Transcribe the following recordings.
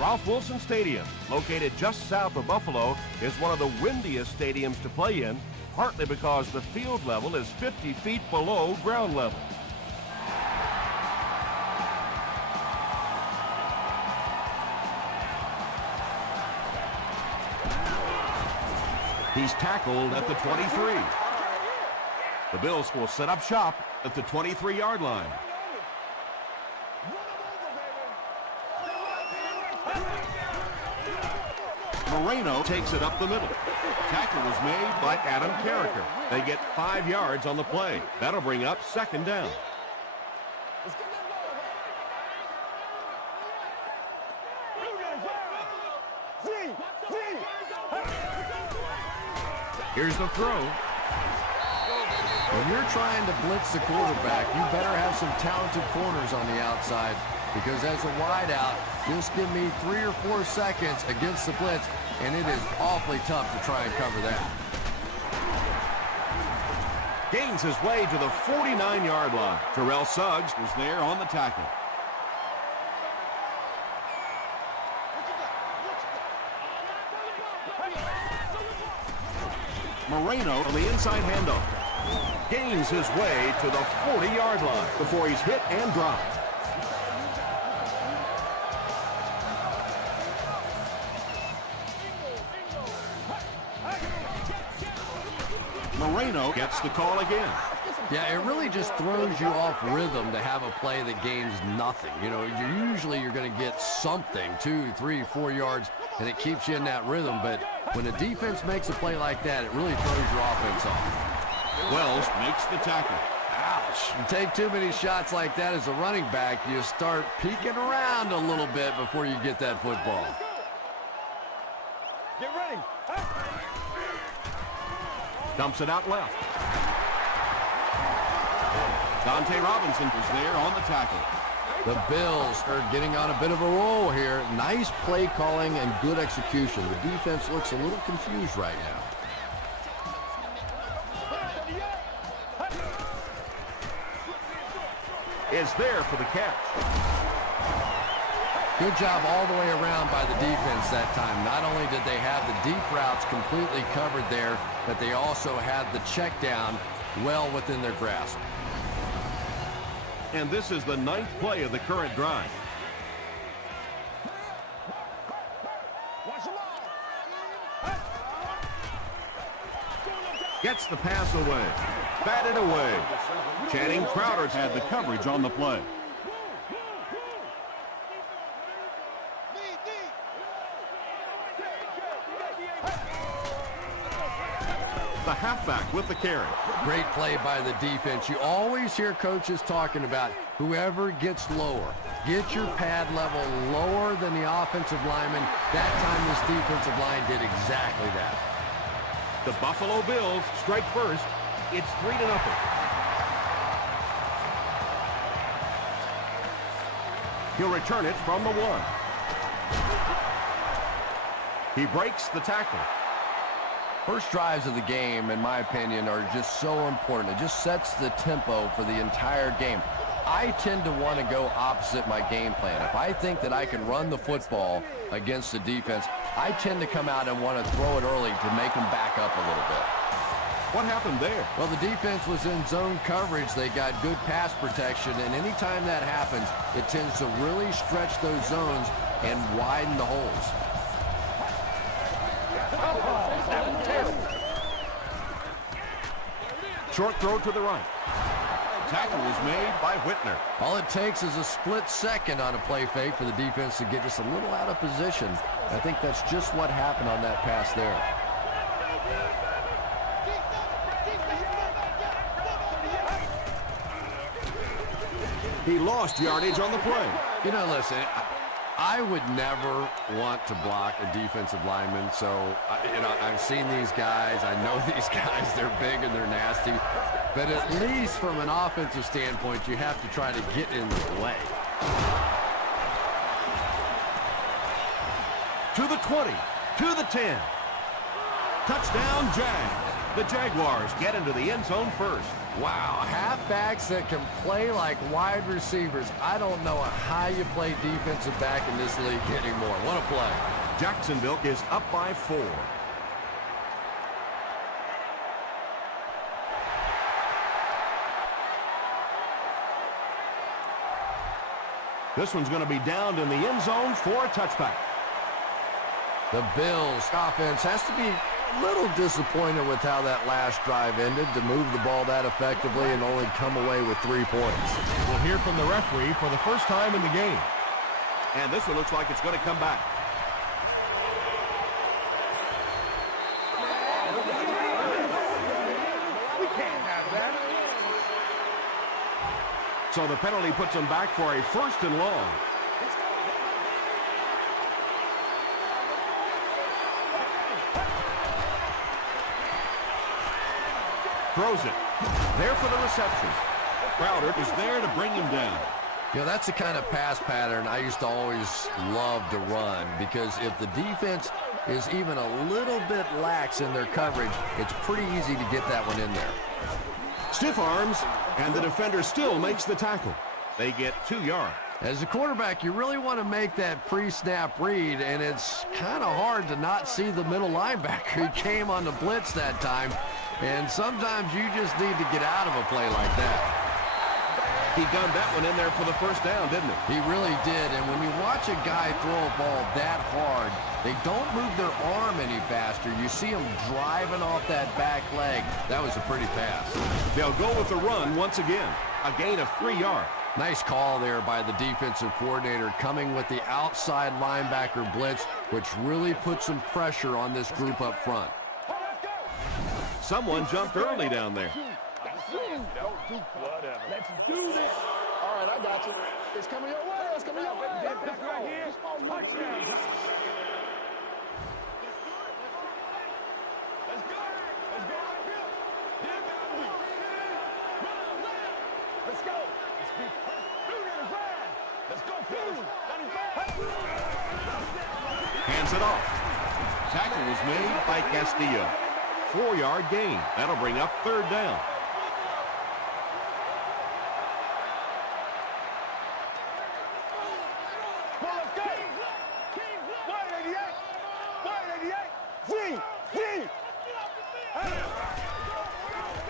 Ralph Wilson Stadium, located just south of Buffalo, is one of the windiest stadiums to play in, partly because the field level is 50 feet below ground level. He's tackled at the 23. The Bills will set up shop at the 23-yard line. Moreno takes it up the middle. Tackle was made by Adam Carricker. They get 5 yards on the play. That'll bring up second down. Here's the throw. When you're trying to blitz the quarterback, you better have some talented corners on the outside, because as a wideout, just give me 3 or 4 seconds against the blitz, and it is awfully tough to try and cover that. Gains his way to the 49-yard line. Terrell Suggs was there on the tackle. Moreno on the inside handoff. Gains his way to the 40-yard line before he's hit and dropped. Moreno gets the call again. Yeah, it really just throws you off rhythm to have a play that gains nothing. You know, you're going to get something, 2, 3, 4 yards, and it keeps you in that rhythm. But when a defense makes a play like that, it really throws your offense off. Wells makes the tackle. Ouch. You take too many shots like that as a running back, you start peeking around a little bit before you get that football. Get ready. Dumps it out left. Dante Robinson was there on the tackle. The Bills are getting on a bit of a roll here. Nice play calling and good execution. The defense looks a little confused right now. Is there for the catch. Good job all the way around by the defense that time. Not only did they have the deep routes completely covered there, but they also had the check down well within their grasp. And this is the 9th play of the current drive. Gets the pass away. Batted away. Channing Crowder had the coverage on the play. The halfback with the carry. Great play by the defense. You always hear coaches talking about whoever gets lower. Get your pad level lower than the offensive lineman. That time this defensive line did exactly that. The Buffalo Bills strike first. It's 3-0. He'll return it from the 1. He breaks the tackle. First drives of the game, in my opinion, are just so important. It just sets the tempo for the entire game. I tend to want to go opposite my game plan. If I think that I can run the football against the defense, I tend to come out and want to throw it early to make them back up a little bit. What happened there? Well, the defense was in zone coverage. They got good pass protection, and anytime that happens, it tends to really stretch those zones and widen the holes. Short throw to the right. Tackle was made by Whitner. All it takes is a split second on a play fake for the defense to get just a little out of position. I think that's just what happened on that pass there. He lost yardage on the play. You know, listen, I would never want to block a defensive lineman, so, I've seen these guys. I know these guys. They're big and they're nasty. But at least from an offensive standpoint, you have to try to get in the way. To the 20, to the 10. Touchdown, Jags. The Jaguars get into the end zone first. Wow, halfbacks that can play like wide receivers. I don't know how you play defensive back in this league anymore. What a play. Jacksonville is up by 4. This one's going to be downed in the end zone for a touchback. The Bills offense has to be a little disappointed with how that last drive ended to move the ball that effectively and only come away with 3 points. We'll hear from the referee for the first time in the game. And this one looks like it's going to come back. We can't have that. So the penalty puts them back for a 1st and long. Throws it. There for the reception. Crowder is there to bring him down. You know, that's the kind of pass pattern I used to always love to run, because if the defense is even a little bit lax in their coverage, it's pretty easy to get that one in there. Stiff arms, and the defender still makes the tackle. They get 2 yards. As a quarterback, you really want to make that pre-snap read, and it's kind of hard to not see the middle linebacker. He came on the blitz that time, and sometimes you just need to get out of a play like that. He gunned that one in there for the 1st down, didn't he? He really did, and when you watch a guy throw a ball that hard, they don't move their arm any faster. You see them driving off that back leg. That was a pretty pass. They'll go with the run once again. A gain of 3 yards. Nice call there by the defensive coordinator, coming with the outside linebacker blitz, which really put some pressure on this group up front. Someone jumped early down there. Let's do this. All right, I got you. It's coming your way. It's coming your way. That's right here. Touchdown. Let's go. Let's go. Let's go. Let's go, fellas. Hands it off. Tackle was made by Castillo. 4-yard gain. That'll bring up 3rd down.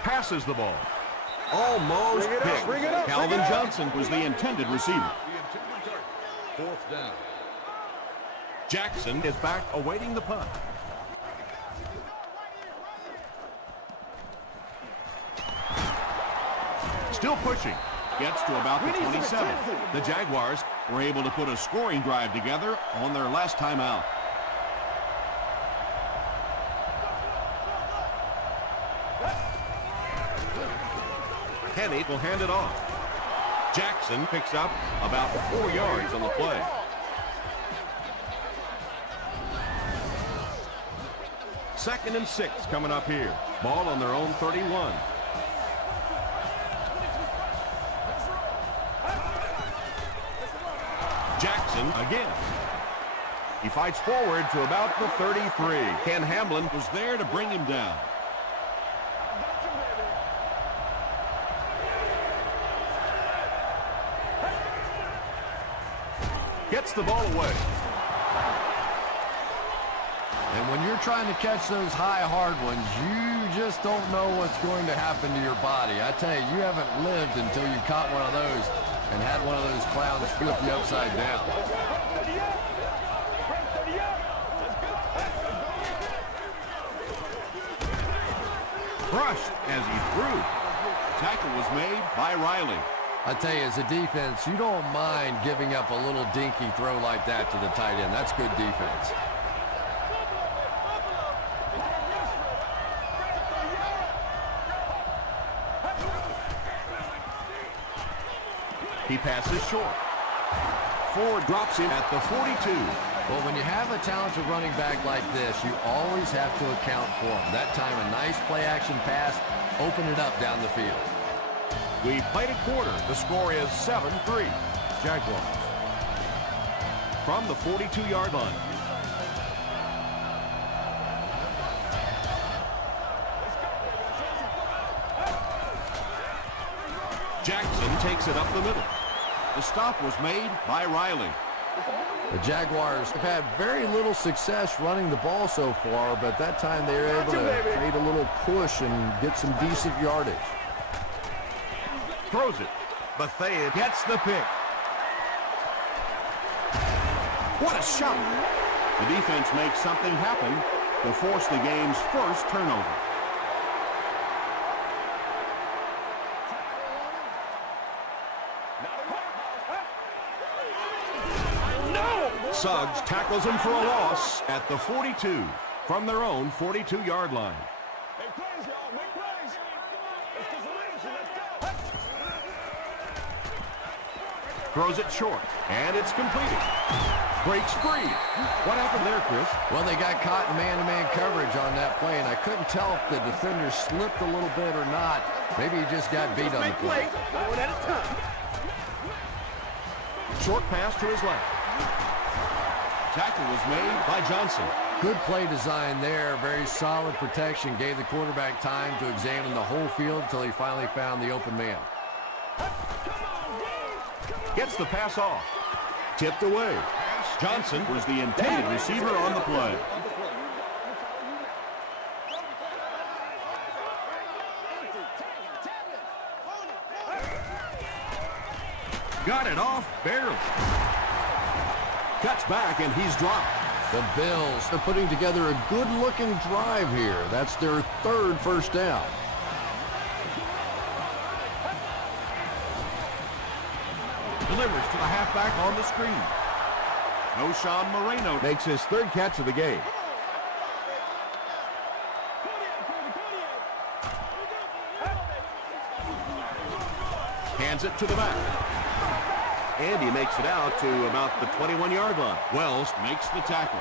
Passes the ball. Almost picked. Calvin Johnson was the intended receiver. 4th down. Jackson is back awaiting the punt. Still pushing. Gets to about the 27. The Jaguars were able to put a scoring drive together on their last time out. Kenny will hand it off. Jackson picks up about 4 yards on the play. Second and 6 coming up here. Ball on their own 31. Jackson again. He fights forward to about the 33. Ken Hamlin was there to bring him down. Gets the ball away. And when you're trying to catch those high, hard ones, you just don't know what's going to happen to your body. I tell you, you haven't lived until you caught one of those and had one of those clowns flip you upside down. Crushed as he threw. Tackle was made by Riley. I tell you, as a defense, you don't mind giving up a little dinky throw like that to the tight end. That's good defense. He passes short. Ford drops him at the 42. Well, when you have a talented running back like this, you always have to account for him. That time, a nice play-action pass, open it up down the field. We played a quarter. The score is 7-3. Jaguars. From the 42-yard line. Jackson takes it up the middle. The stop was made by Riley. The Jaguars have had very little success running the ball so far, but that time they were able to create a little push and get some decent yardage. Throws it. Bethea gets the pick. What a shot! The defense makes something happen to force the game's first turnover. Suggs tackles him for a loss at the 42 from their own 42-yard line. Make plays, y'all. Make plays. Let's get some leadership. Let's go. Throws it short, and it's completed. Breaks free. What happened there, Chris? Well, they got caught in man-to-man coverage on that play, and I couldn't tell if the defender slipped a little bit or not. Maybe he just got beat on the play. One at a time. Short pass to his left. Tackle was made by Johnson. Good play design there. Very solid protection. Gave the quarterback time to examine the whole field until he finally found the open man. Gets the pass off. Tipped away. Johnson was the intended receiver on the play. Got it off barely. Cuts back and he's dropped. The Bills are putting together a good-looking drive here. That's their third first down. Delivers to the halfback on the screen. O'Shawn Moreno makes his third catch of the game. Hands it to the back. And he makes it out to about the 21-yard line. Wells makes the tackle.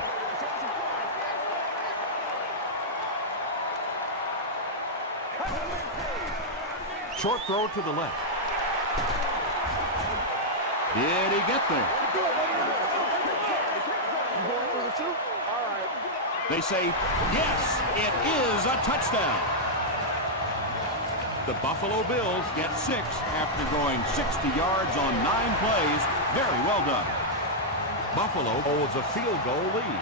Short throw to the left. Did he get there? They say, yes, it is a touchdown. The Buffalo Bills get 6 after going 60 yards on 9 plays. Very well done. Buffalo holds a field goal lead.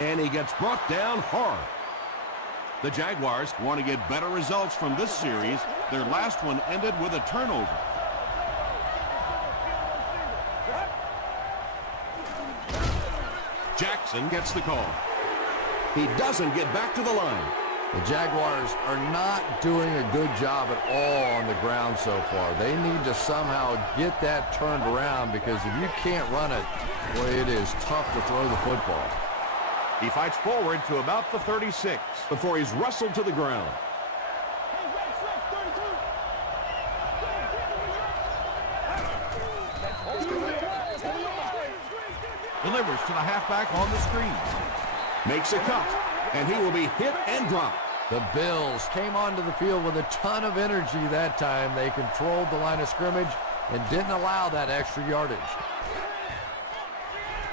And he gets brought down hard. The Jaguars want to get better results from this series. Their last one ended with a turnover. Jackson gets the call. He doesn't get back to the line. The Jaguars are not doing a good job at all on the ground so far. They need to somehow get that turned around, because if you can't run it, boy, it is tough to throw the football. He fights forward to about the 36 before he's wrestled to the ground. Delivers to the halfback on the screen. Makes a cut, and he will be hit and dropped. The Bills came onto the field with a ton of energy that time. They controlled the line of scrimmage and didn't allow that extra yardage.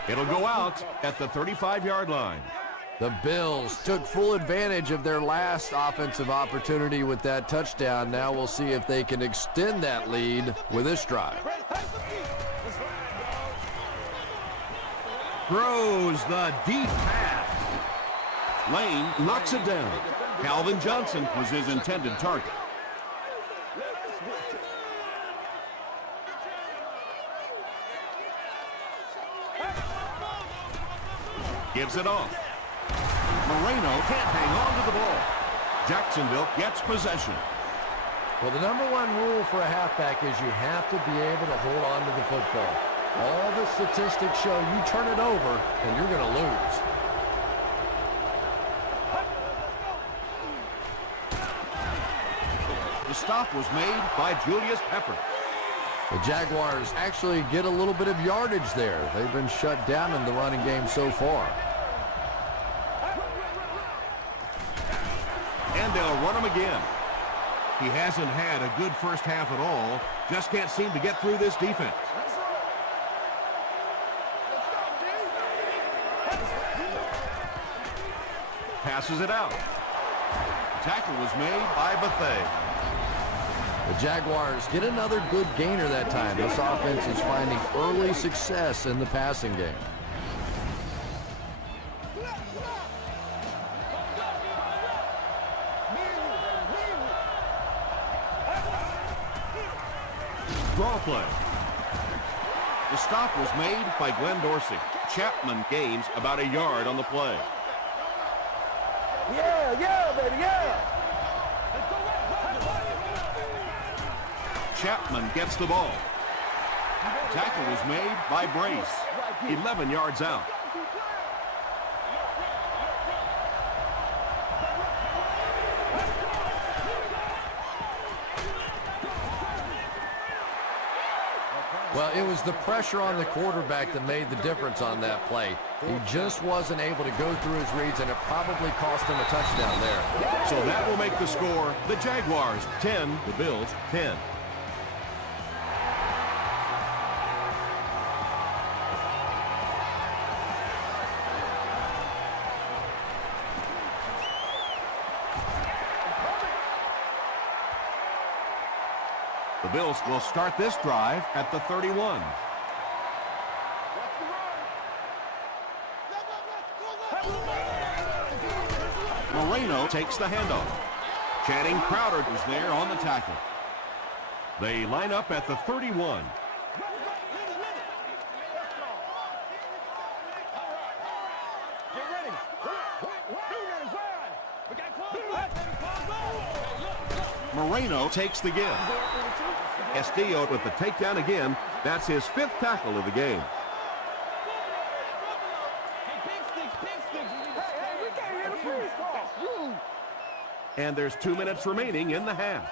It'll go out at the 35-yard line. The Bills took full advantage of their last offensive opportunity with that touchdown. Now we'll see if they can extend that lead with this drive. Throws the deep pass. Lane knocks it down. Calvin Johnson was his intended target. Gives it off. Moreno can't hang on to the ball. Jacksonville gets possession. Well, the number one rule for a halfback is you have to be able to hold on to the football. All the statistics show you turn it over and you're going to lose. The stop was made by Julius Pepper. The Jaguars actually get a little bit of yardage there. They've been shut down in the running game so far. And they'll run him again. He hasn't had a good first half at all, Just can't seem to get through this defense. Passes it out. Tackle was made by Bethea. The Jaguars get another good gainer that time. This offense is finding early success in the passing game. Draw play. The stop was made by Glenn Dorsey. Chapman gains about a yard on the play. Yeah, baby, yeah. Chapman gets the ball. Tackle was made by Brace. 11 yards out. Well, it was the pressure on the quarterback that made the difference on that play. He just wasn't able to go through his reads, and it probably cost him a touchdown there. So that will make the score the Jaguars 10, the Bills 10. The Bills will start this drive at the 31. Moreno takes the handoff. Channing Crowder is there on the tackle. They line up at the 31. Moreno takes the give. Castillo with the takedown again. That's his 5th tackle of the game. And there's 2 minutes remaining in the half.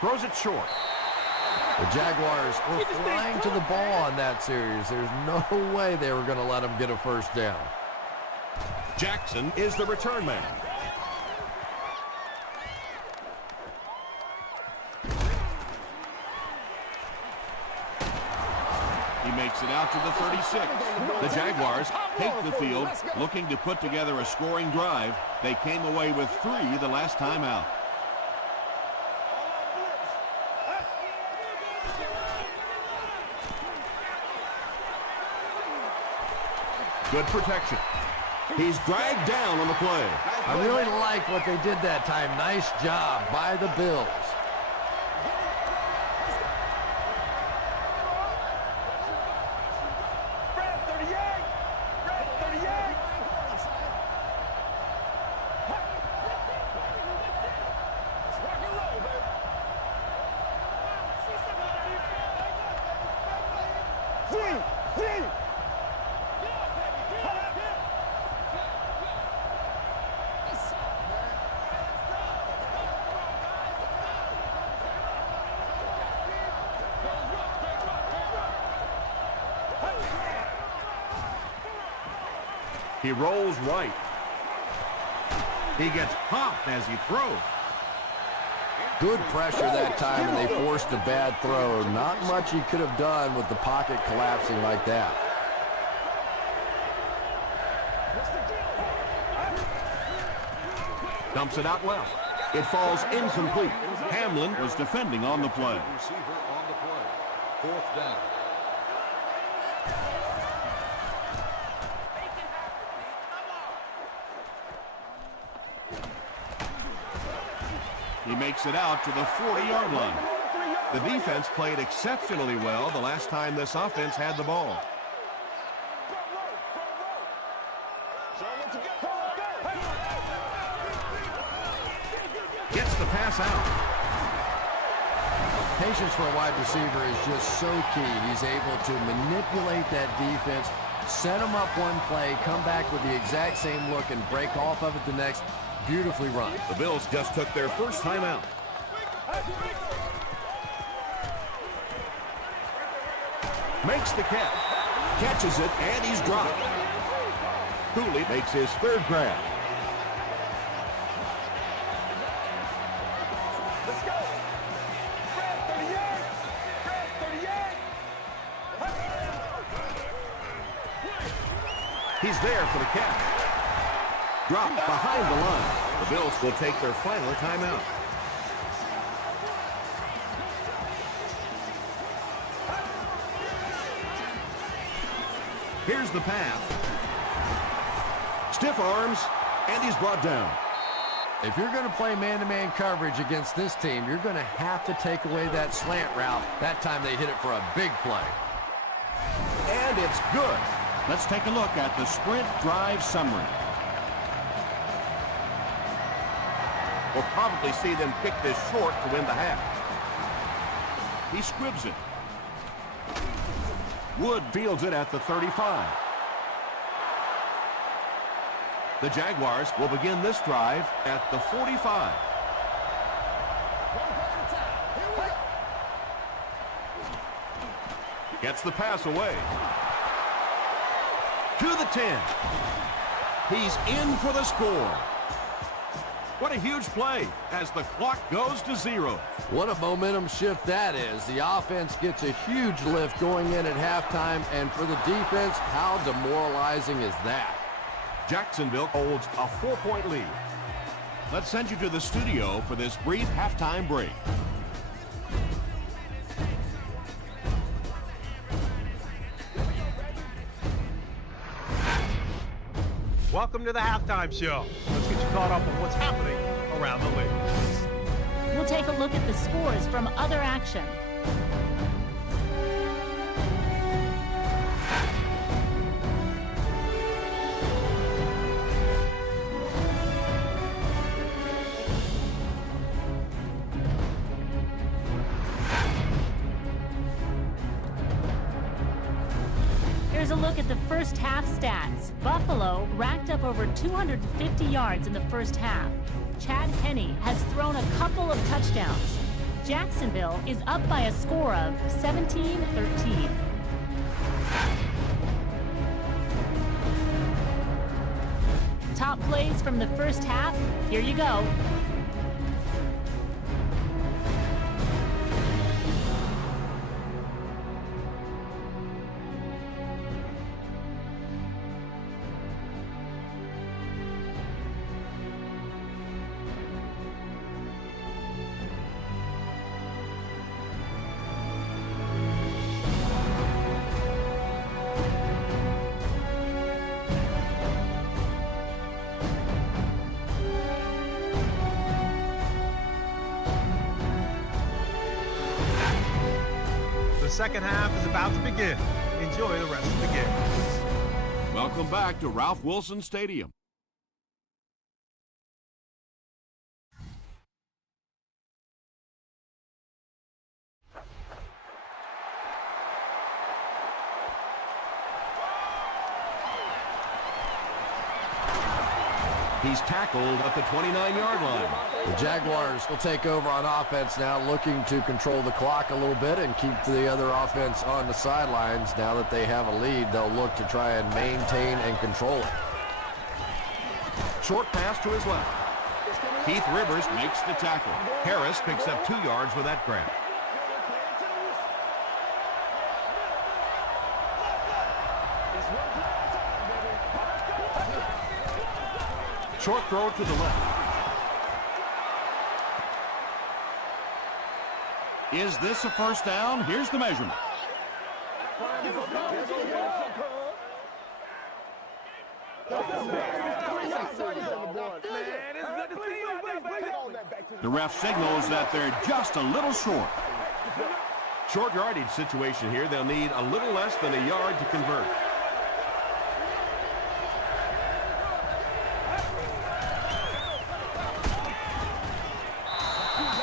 Throws it short. The Jaguars were flying to the ball on that series. There's no way they were going to let them get a first down. Jackson is the return man. He makes it out to the 36. The Jaguars take the field, looking to put together a scoring drive. They came away with 3 the last time out. Good protection. He's dragged down on the play. I really like what they did that time. Nice job by the Bills. He rolls right. He gets popped as he throws. Good pressure that time, and they forced a bad throw. Not much he could have done with the pocket collapsing like that. Dumps it out left. It falls incomplete. Hamlin was defending on the play. Receiver on the play. 4th down. He makes it out to the 40-yard line. The defense played exceptionally well the last time this offense had the ball. Gets the pass out. Patience for a wide receiver is just so key. He's able to manipulate that defense, set them up one play, come back with the exact same look, and break off of it the next. Beautifully run. The Bills just took their first time out. Makes the catch. Catches it, and he's dropped. Cooley makes his third grab. Let's go. Fred, 38. Fred, 38. He's there for the catch. Dropped behind the line. The Bills will take their final timeout. Here's the pass. Stiff arms, and he's brought down. If you're going to play man-to-man coverage against this team, you're going to have to take away that slant route. That time they hit it for a big play. And it's good. Let's take a look at the sprint drive summary. We'll probably see them kick this short to win the half. He squibs it. Wood fields it at the 35. The Jaguars will begin this drive at the 45. Gets the pass away. To the 10. He's in for the score. What a huge play as the clock goes to 0. What a momentum shift that is. The offense gets a huge lift going in at halftime, and for the defense, how demoralizing is that? Jacksonville holds a 4-point lead. Let's send you to the studio for this brief halftime break. Welcome to the halftime show. Let's get you caught up on what's happening around the league. We'll take a look at the scores from other action. Here's a look at the first half stats. Buffalo racked up over 250 yards in the first half. Chad Henne has thrown a couple of touchdowns. Jacksonville is up by a score of 17-13. Top plays from the first half, here you go. The second half is about to begin. Enjoy the rest of the game. Welcome back to Ralph Wilson Stadium. He's tackled at the 29-yard line. The Jaguars will take over on offense now, looking to control the clock a little bit and keep the other offense on the sidelines. Now that they have a lead, they'll look to try and maintain and control it. Short pass to his left. Keith Rivers makes the tackle. Harris picks up 2 yards with that grab. Short throw to the left. Is this a first down? Here's the measurement. The ref signals that they're just a little short. Short yardage situation here. They'll need a little less than a yard to convert.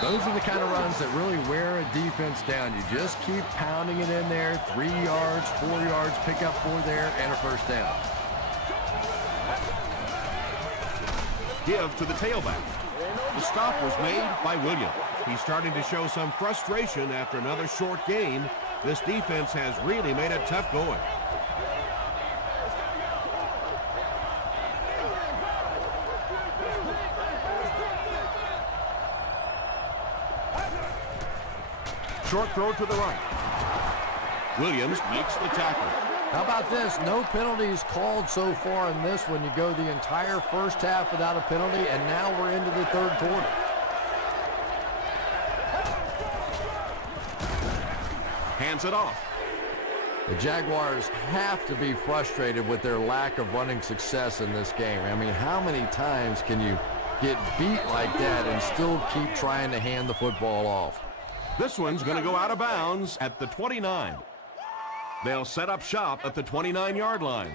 Those are the kind of runs that really wear a defense down. You just keep pounding it in there. 3 yards, 4 yards, pick up 4 there, and a first down. Give to the tailback. The stop was made by Williams. He's starting to show some frustration after another short gain. This defense has really made it tough going. short throw to the right. Williams makes the tackle. How about this? No penalties called so far in this one. You go the entire first half without a penalty, and now we're into the third quarter. Hands it off. The Jaguars have to be frustrated with their lack of running success in this game. I mean, how many times can you get beat like that and still keep trying to hand the football off? This one's going to go out of bounds at the 29. They'll set up shop at the 29-yard line.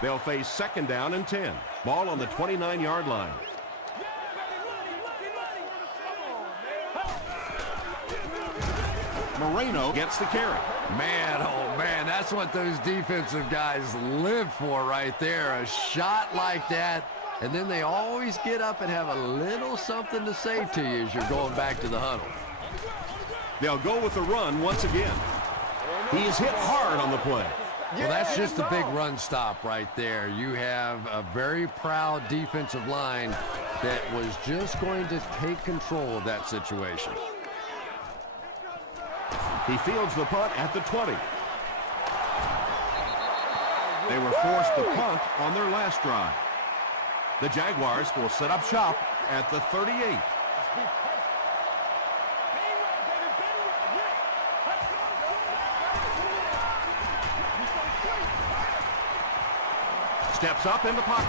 They'll face second down and 10. Ball on the 29-yard line. Moreno gets the carry. Man, oh man, that's what those defensive guys live for right there. A shot like that, and then they always get up and have a little something to say to you as you're going back to the huddle. They'll go with the run once again. He's hit hard on the play. Well, that's just a big run stop right there. You have a very proud defensive line that was just going to take control of that situation. He fields the punt at the 20. They were forced to punt on their last drive. The Jaguars will set up shop at the 38. Steps up in the pocket.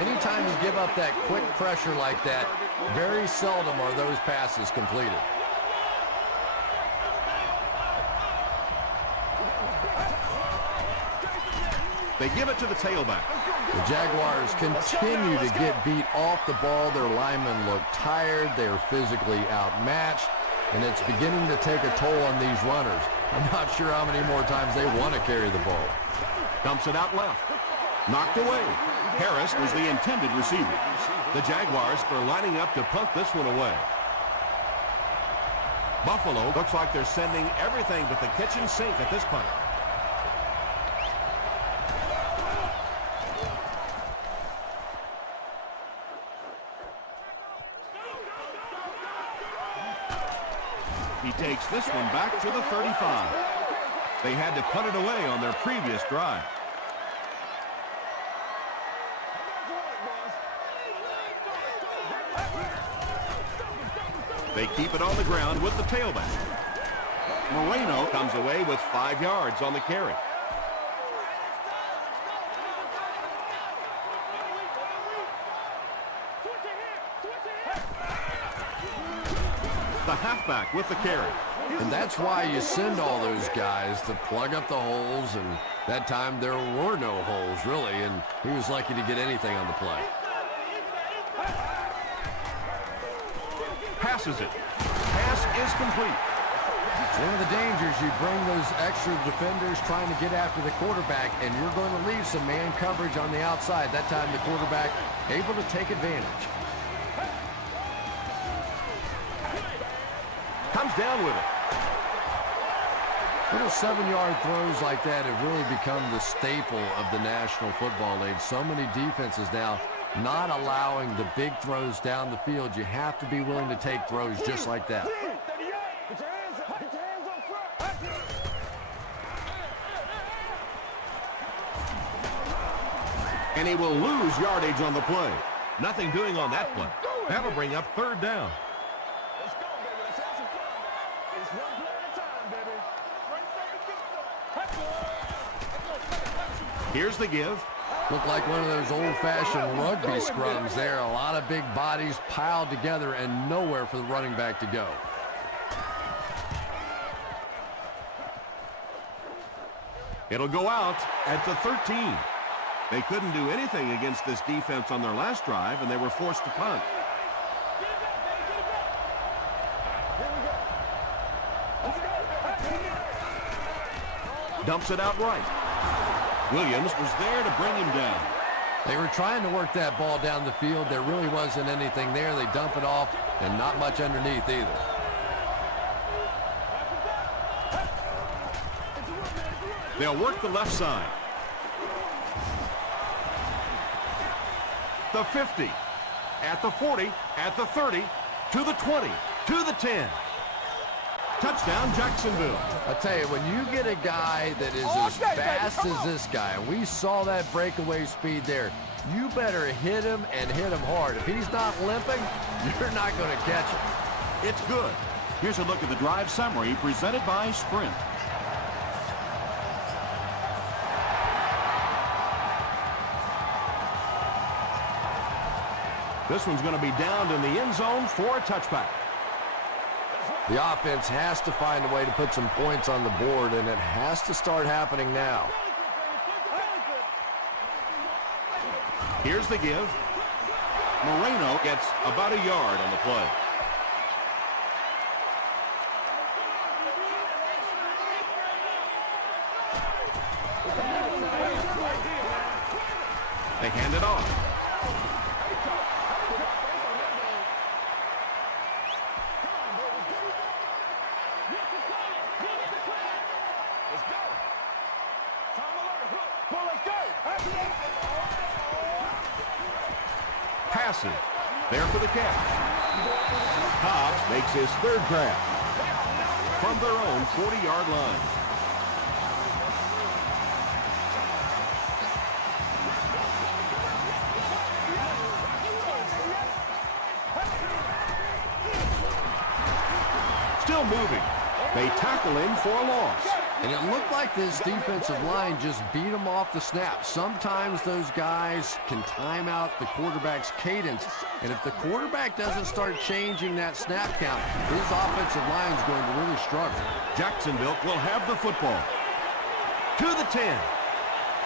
Anytime you give up that quick pressure like that, very seldom are those passes completed. They give it to the tailback. The Jaguars continue to get beat off the ball. Their linemen look tired. They're physically outmatched, and it's beginning to take a toll on these runners. I'm not sure how many more times they want to carry the ball. Dumps it out left. Knocked away. Harris was the intended receiver. The Jaguars are lining up to punt this one away. Buffalo looks like they're sending everything but the kitchen sink at this punt. He takes this one back to the 35. They had to punt it away on their previous drive. They keep it on the ground with the tailback. Moreno comes away with 5 yards on the carry. The halfback with the carry. And that's why you send all those guys to plug up the holes, and that time there were no holes, really, and he was lucky to get anything on the play. Passes it. Pass is complete. It's one of the dangers. You bring those extra defenders trying to get after the quarterback, and you're going to leave some man coverage on the outside. That time the quarterback able to take advantage. Comes down with it. Little 7-yard throws like that have really become the staple of the National Football League. So many defenses now not allowing the big throws down the field. You have to be willing to take throws just like that. And he will lose yardage on the play. Nothing doing on that play. That'll bring up third down. Let's go, baby. Let's have some fun. It's one play at a time, baby. Here's the give. Looked like one of those old-fashioned rugby scrums there. A lot of big bodies piled together and nowhere for the running back to go. It'll go out at the 13. They couldn't do anything against this defense on their last drive, and they were forced to punt. Dumps it out right. Williams was there to bring him down. They were trying to work that ball down the field. There really wasn't anything there. They dump it off, and not much underneath either. They'll work the left side. The 50, at the 40, at the 30, to the 20, to the 10. Touchdown, Jacksonville. I tell you, when you get a guy that is as fast as this guy, and we saw that breakaway speed there, you better hit him and hit him hard. If he's not limping, you're not going to catch him. It's good. Here's a look at the drive summary presented by Sprint. This one's going to be downed in the end zone for a touchback. The offense has to find a way to put some points on the board, and it has to start happening now. Here's the give. Moreno gets about a yard on the play. They hand it off. Passing. There for the catch. Cobbs makes his third grab from their own 40-yard line. Still moving. They tackle him for a loss. And it looked like this defensive line just beat him off the snap. Sometimes those guys can time out the quarterback's cadence. And if the quarterback doesn't start changing that snap count, his offensive line is going to really struggle. Jacksonville will have the football. To the 10.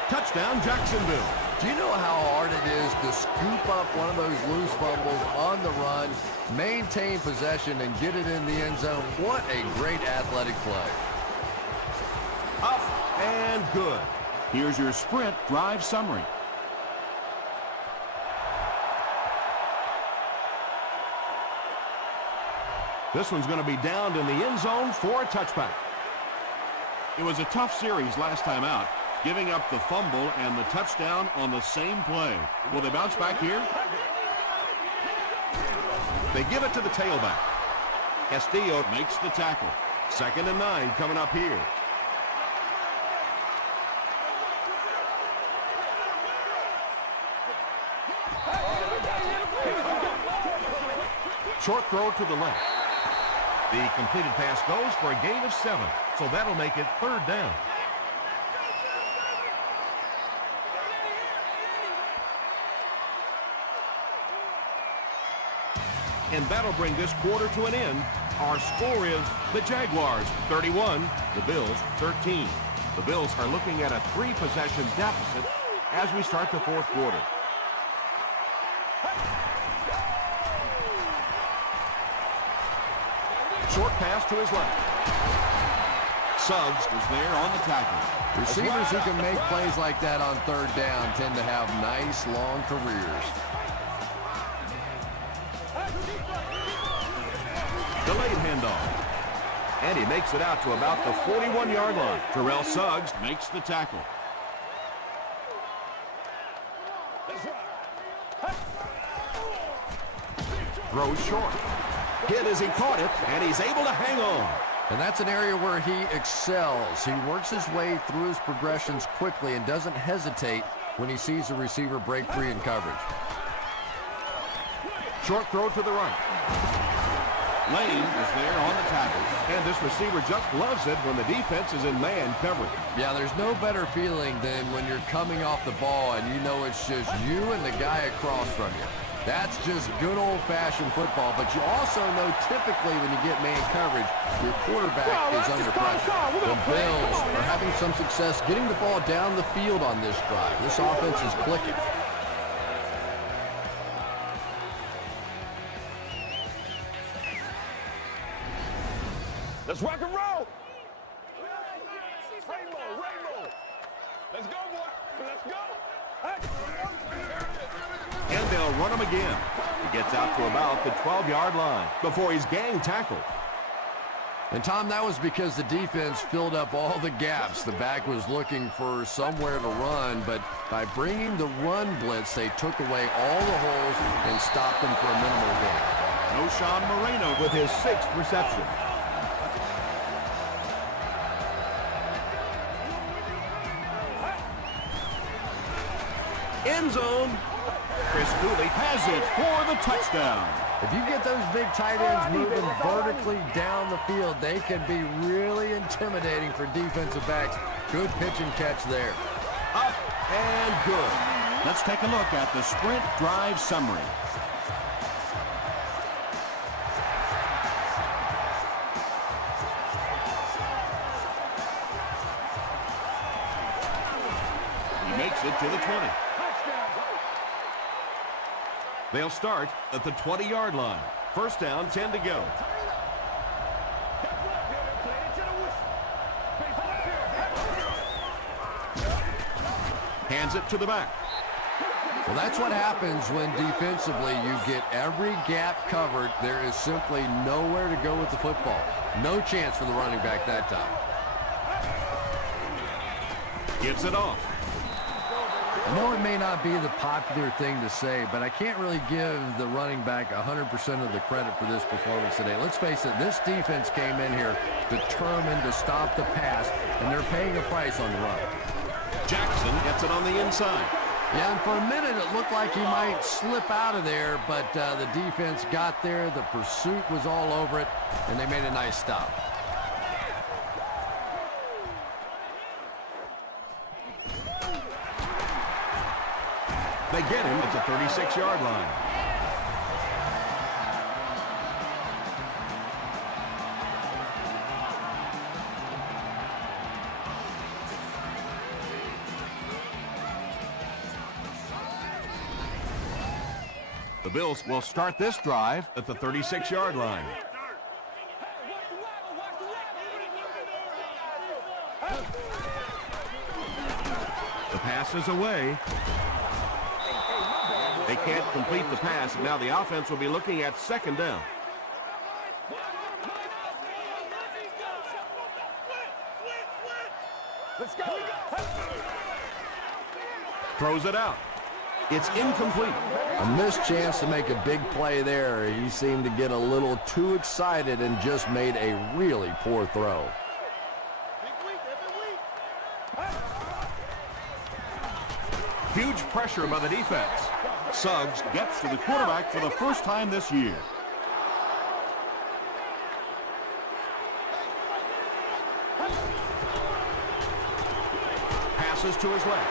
Touchdown, Jacksonville. Do you know how hard it is to scoop up one of those loose fumbles on the run, maintain possession, and get it in the end zone? What a great athletic play. Up and good. Here's your Sprint drive summary. This one's going to be downed in the end zone for a touchback. It was a tough series last time out, giving up the fumble and the touchdown on the same play. Will they bounce back here? They give it to the tailback. Castillo makes the tackle. 2nd and 9 coming up here. Short throw to the left. The completed pass goes for a gain of 7, so that'll make it 3rd down. And that'll bring this quarter to an end. Our score is the Jaguars 31, the Bills 13. The Bills are looking at a 3-possession deficit as we start the 4th quarter. Short pass to his left. Suggs is there on the tackle. Receivers who can make plays like that on 3rd down tend to have nice, long careers. Delayed handoff. And he makes it out to about the 41-yard line. Terrell Suggs makes the tackle. Throws short. Hit as he caught it, and he's able to hang on. And that's an area where he excels. He works his way through his progressions quickly and doesn't hesitate when he sees a receiver break free in coverage. Short throw to the right. Lane is there on the tackle. And this receiver just loves it when the defense is in man coverage. Yeah, there's no better feeling than when you're coming off the ball and you know it's just you and the guy across from you. That's just good old-fashioned football, but you also know typically when you get man coverage, your quarterback is under pressure. The Bills are having some success getting the ball down the field on this drive. This offense is clicking. Let's rock and roll. Rainbow. Let's go, boy. Let's go. And they'll run him again. He gets out to about the 12-yard line before he's gang tackled. And, Tom, that was because the defense filled up all the gaps. The back was looking for somewhere to run, but by bringing the run blitz, they took away all the holes and stopped them for a minimal gain. No Sean Moreno with his 6th reception. End zone. Chris Cooley has it for the touchdown. If you get those big tight ends moving vertically down the field, they can be really intimidating for defensive backs. Good pitch and catch there. Up and good. Let's take a look at the sprint drive summary. He makes it to the 20. They'll start at the 20-yard line. First down, 10 to go. Hands it to the back. Well, that's what happens when defensively you get every gap covered. There is simply nowhere to go with the football. No chance for the running back that time. Gives it off. I know it may not be the popular thing to say, but I can't really give the running back 100% of the credit for this performance today. Let's face it, this defense came in here determined to stop the pass, and they're paying a price on the run. Jackson gets it on the inside. Yeah, and for a minute it looked like he might slip out of there, but the defense got there, the pursuit was all over it, and they made a nice stop. They get him at the 36-yard line. The Bills will start this drive at the 36-yard line. The pass is away. They can't complete the pass, and now the offense will be looking at second down. Let's go. Throws it out. It's incomplete. A missed chance to make a big play there. He seemed to get a little too excited and just made a really poor throw. Huge pressure by the defense. Suggs gets to the quarterback for the first time this year. Passes to his left.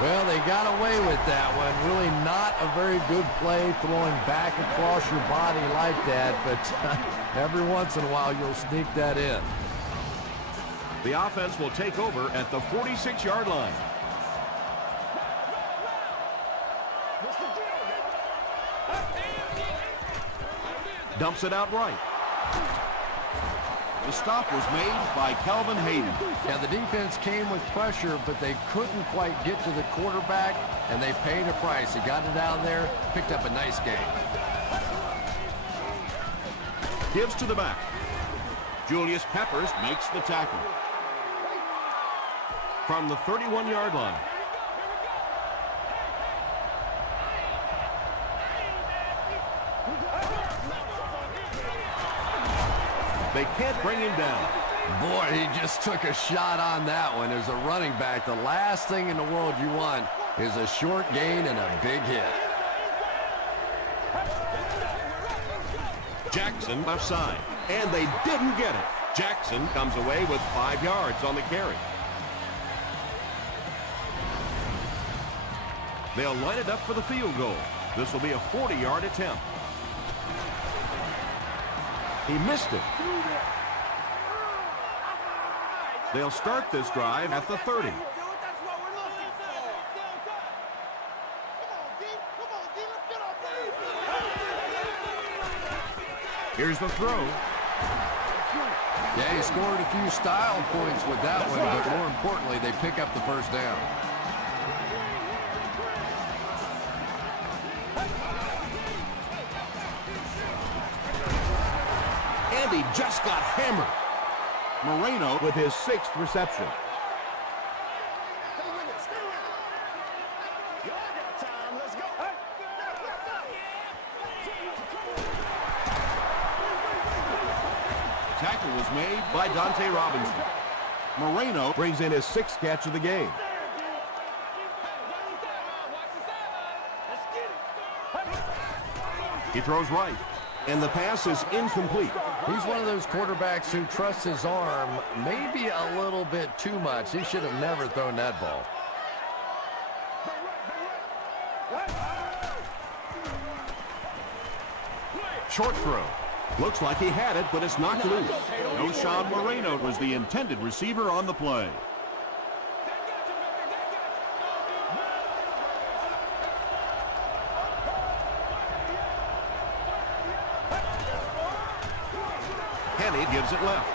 Well, they got away with that one. Really not a very good play throwing back across your body like that, but every once in a while you'll sneak that in. The offense will take over at the 46-yard line. Dumps it out right. The stop was made by Calvin Hayden. Yeah, the defense came with pressure, but they couldn't quite get to the quarterback, and they paid a price. He got it out there, picked up a nice gain. Gives to the back. Julius Peppers makes the tackle. From the 31-yard line. They can't bring him down. Boy, he just took a shot on that one. As a running back, the last thing in the world you want is a short gain and a big hit. Jackson left side, and they didn't get it. Jackson comes away with 5 yards on the carry. They'll line it up for the field goal. This will be a 40-yard attempt. He missed it. They'll start this drive at the 30. Here's the throw. Yeah, he scored a few style points with that one, but more importantly, they pick up the first down. And he just got hammered. Moreno with his 6th reception. Tackle was made by Dante Robinson. Moreno brings in his 6th catch of the game. He throws right, and the pass is incomplete. He's one of those quarterbacks who trusts his arm maybe a little bit too much. He should have never thrown that ball. Short throw. Looks like he had it, but it's knocked loose. O'Shawn Moreno was the intended receiver on the play. Henny gives it left.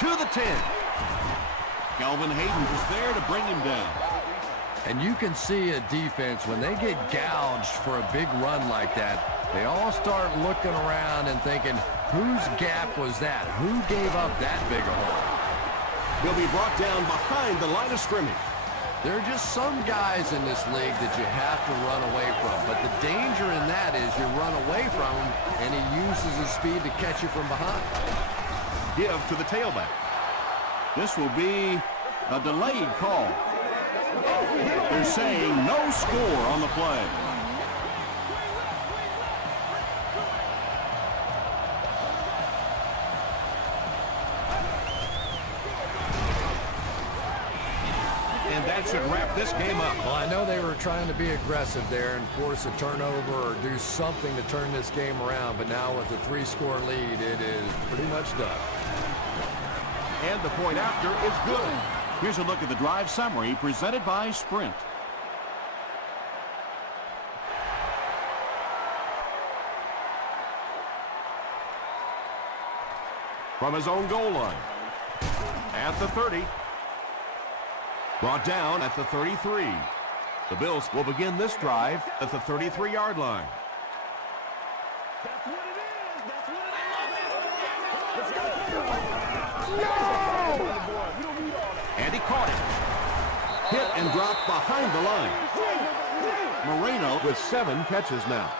To the 10. Calvin Hayden was there to bring him down. And you can see a defense, when they get gouged for a big run like that, they all start looking around and thinking, whose gap was that? Who gave up that big a hole? He'll be brought down behind the line of scrimmage. There are just some guys in this league that you have to run away from. But the danger in that is you run away from him, and he uses his speed to catch you from behind. Give to the tailback. This will be a delayed call. They're saying no score on the play. And that should wrap this game up. Well, I know they were trying to be aggressive there and force a turnover or do something to turn this game around, but now with a 3-score lead, it is pretty much done. And the point after is good. Here's a look at the drive summary presented by Sprint. From his own goal line. At the 30. Brought down at the 33. The Bills will begin this drive at the 33-yard line. That's what it is. That's what it is. Let's go. No! And he caught it. Hit and dropped behind the line. Moreno with 7 catches now.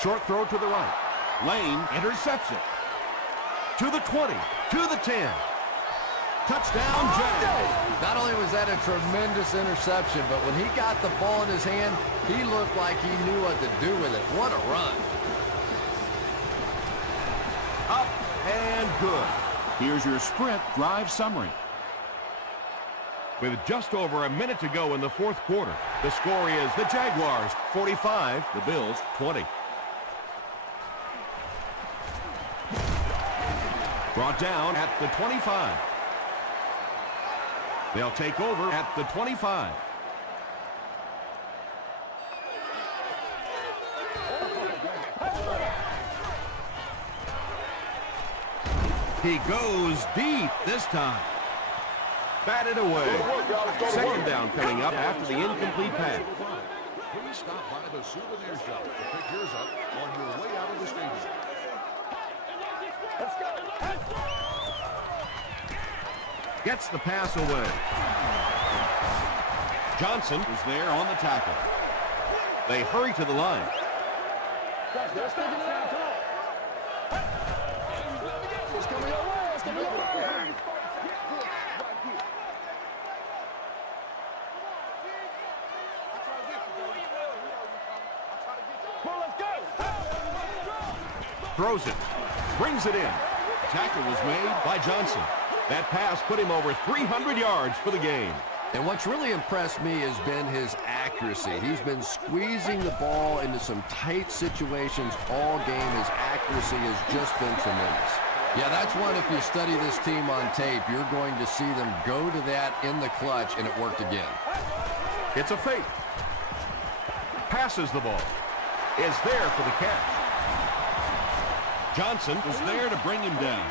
Short throw to the right. Lane intercepts it. To the 20. To the 10. Touchdown, Jags. Not only was that a tremendous interception, but when he got the ball in his hand, he looked like he knew what to do with it. What a run. Up and good. Here's your Sprint drive summary. With just over a minute to go in the 4th quarter, the score is the Jaguars 45, the Bills 20. Brought down at the 25. They'll take over at the 25. He goes deep this time. Batted away. 2nd down coming up after the incomplete pass. Please stop by the souvenir shop to pick yours up on your way out of the stadium. Let's go. Gets the pass away. Johnson is there on the tackle. They hurry to the line. They're sticking it out. Come on. It's coming your way. It's coming your way. Well, let's go. Throws it. Brings it in. Tackle was made by Johnson. That pass put him over 300 yards for the game. And what's really impressed me has been his accuracy. He's been squeezing the ball into some tight situations all game. His accuracy has just been tremendous. Yeah, that's one, if you study this team on tape, you're going to see them go to that in the clutch, and it worked again. It's a fake. Passes the ball. Is there for the catch. Johnson was there to bring him down.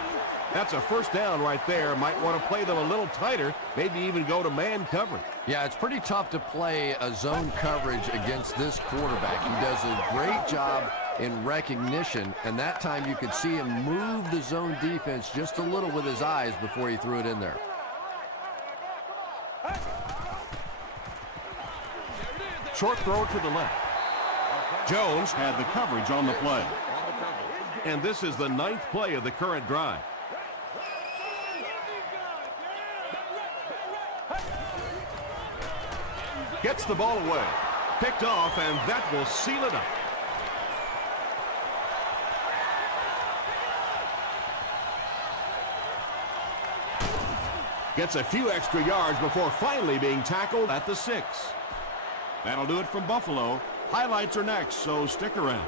That's a first down right there. Might want to play them a little tighter, maybe even go to man coverage. Yeah, it's pretty tough to play a zone coverage against this quarterback. He does a great job in recognition, and that time you could see him move the zone defense just a little with his eyes before he threw it in there. Short throw to the left. Jones had the coverage on the play. And this is the 9th play of the current drive. Gets the ball away. Picked off, and that will seal it up. Gets a few extra yards before finally being tackled at the 6. That'll do it from Buffalo. Highlights are next, so stick around.